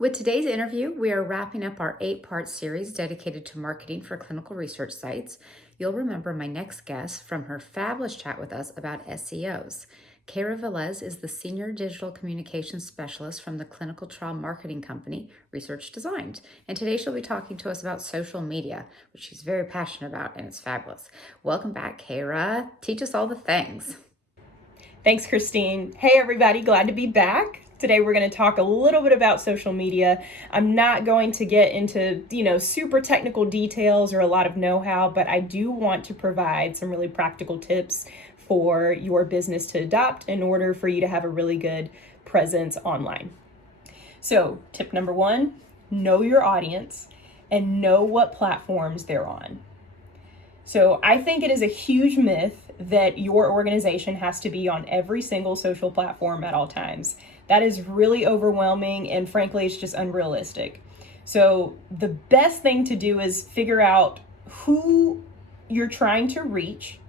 With today's interview, we are wrapping up our 8-part series dedicated to marketing for clinical research sites. You'll remember my next guest from her fabulous chat with us about SEOs. Kara Velez is the Senior Digital Communications Specialist from the clinical trial marketing company Research Designed. And today she'll be talking to us about social media, which she's very passionate about, and it's fabulous. Welcome back, Kara. Teach us all the things. Thanks, Christine. Hey, everybody. Glad to be back. Today, we're going to talk a little bit about social media. I'm not going to get into, super technical details or a lot of know-how, but I do want to provide some really practical tips for your business to adopt in order for you to have a really good presence online. So, tip number 1, know your audience and know what platforms they're on. So I think it is a huge myth that your organization has to be on every single social platform at all times. That is really overwhelming, and frankly, it's just unrealistic. So the best thing to do is figure out who you're trying to reach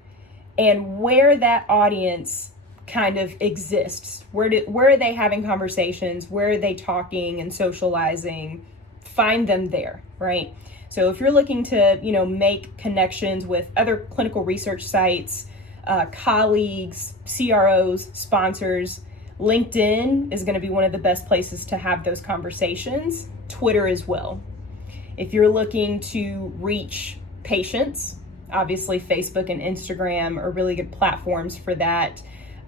and where that audience kind of exists. Where are they having conversations? Where are they talking and socializing? Find them there, right? So if you're looking to, make connections with other clinical research sites, colleagues, CROs, sponsors, LinkedIn is going to be one of the best places to have those conversations. Twitter as well. If you're looking to reach patients, obviously Facebook and Instagram are really good platforms for that.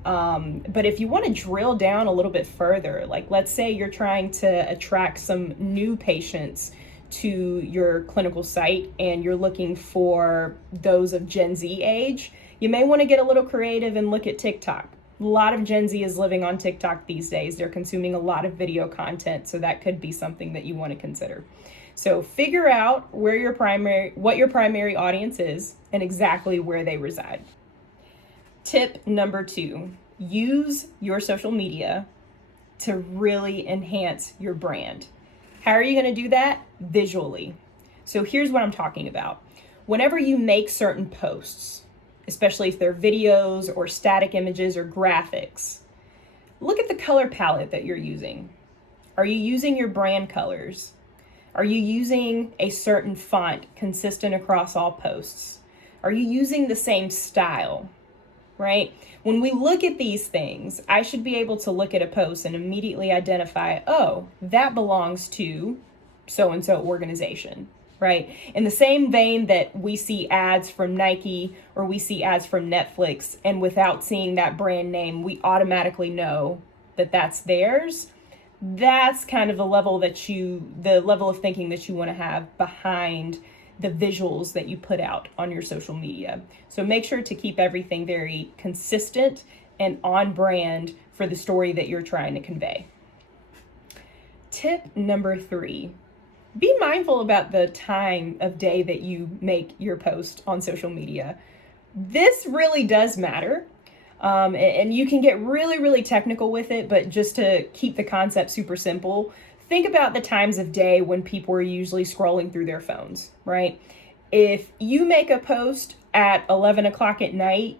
But if you want to drill down a little bit further, like let's say you're trying to attract some new patients to your clinical site and you're looking for those of Gen Z age, you may want to get a little creative and look at TikTok. A lot of Gen Z is living on TikTok these days. They're consuming a lot of video content, so that could be something that you want to consider. So figure out what your primary audience is and exactly where they reside. Tip number 2, use your social media to really enhance your brand. How are you going to do that? Visually. So here's what I'm talking about. Whenever you make certain posts, especially if they're videos or static images or graphics, look at the color palette that you're using. Are you using your brand colors? Are you using a certain font consistent across all posts? Are you using the same style? Right? When we look at these things, I should be able to look at a post and immediately identify, oh, that belongs to so-and-so organization, right? In the same vein that we see ads from Nike or we see ads from Netflix, and without seeing that brand name, we automatically know that that's theirs. That's kind of the level of thinking that you want to have behind the visuals that you put out on your social media. So make sure to keep everything very consistent and on brand for the story that you're trying to convey. Tip number 3, be mindful about the time of day that you make your post on social media. This really does matter. And you can get really, really technical with it, but just to keep the concept super simple, think about the times of day when people are usually scrolling through their phones, right? If you make a post at 11 o'clock at night,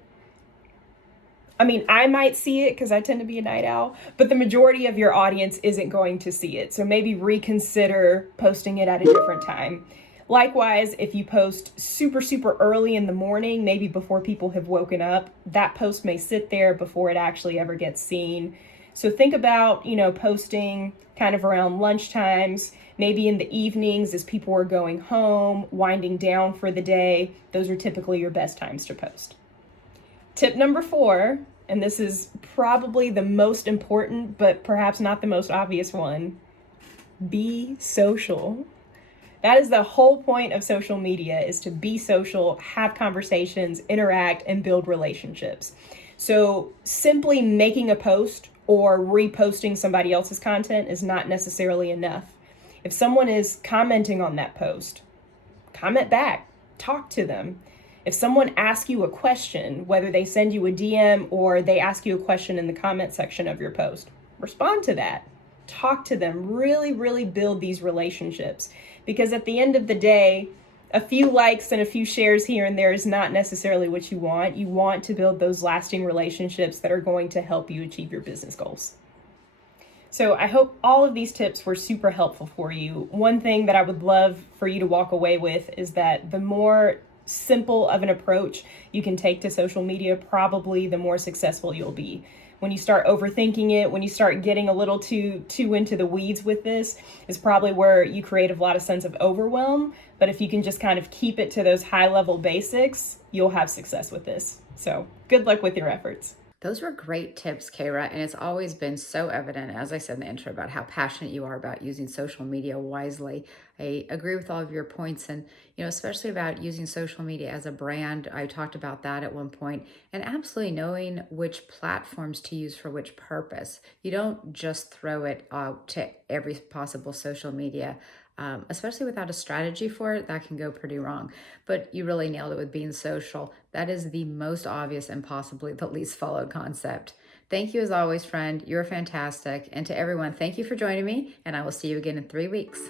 I might see it because I tend to be a night owl, but the majority of your audience isn't going to see it. So maybe reconsider posting it at a different time. Likewise, if you post super, super early in the morning, maybe before people have woken up, that post may sit there before it actually ever gets seen. So think about, posting kind of around lunch times, maybe in the evenings as people are going home, winding down for the day. Those are typically your best times to post. Tip number 4, and this is probably the most important, but perhaps not the most obvious one, be social. That is the whole point of social media, is to be social, have conversations, interact, and build relationships. So simply making a post or reposting somebody else's content is not necessarily enough. If someone is commenting on that post, comment back, talk to them. If someone asks you a question, whether they send you a DM or they ask you a question in the comment section of your post, respond to that. Talk to them, really, really build these relationships. Because at the end of the day, a few likes and a few shares here and there is not necessarily what you want. You want to build those lasting relationships that are going to help you achieve your business goals. So I hope all of these tips were super helpful for you. One thing that I would love for you to walk away with is that the more simple of an approach you can take to social media, probably the more successful you'll be. When you start overthinking it, when you start getting a little too into the weeds with this, is probably where you create a lot of sense of overwhelm. But if you can just kind of keep it to those high level basics, you'll have success with this. So good luck with your efforts. Those were great tips, Kara, and it's always been so evident, as I said in the intro, about how passionate you are about using social media wisely. I agree with all of your points, and especially about using social media as a brand. I talked about that at one point, and absolutely knowing which platforms to use for which purpose. You don't just throw it out to every possible social media. Especially without a strategy for it, that can go pretty wrong. But you really nailed it with being social. That is the most obvious and possibly the least followed concept. Thank you as always, friend. You're fantastic. And to everyone, thank you for joining me, and I will see you again in 3 weeks.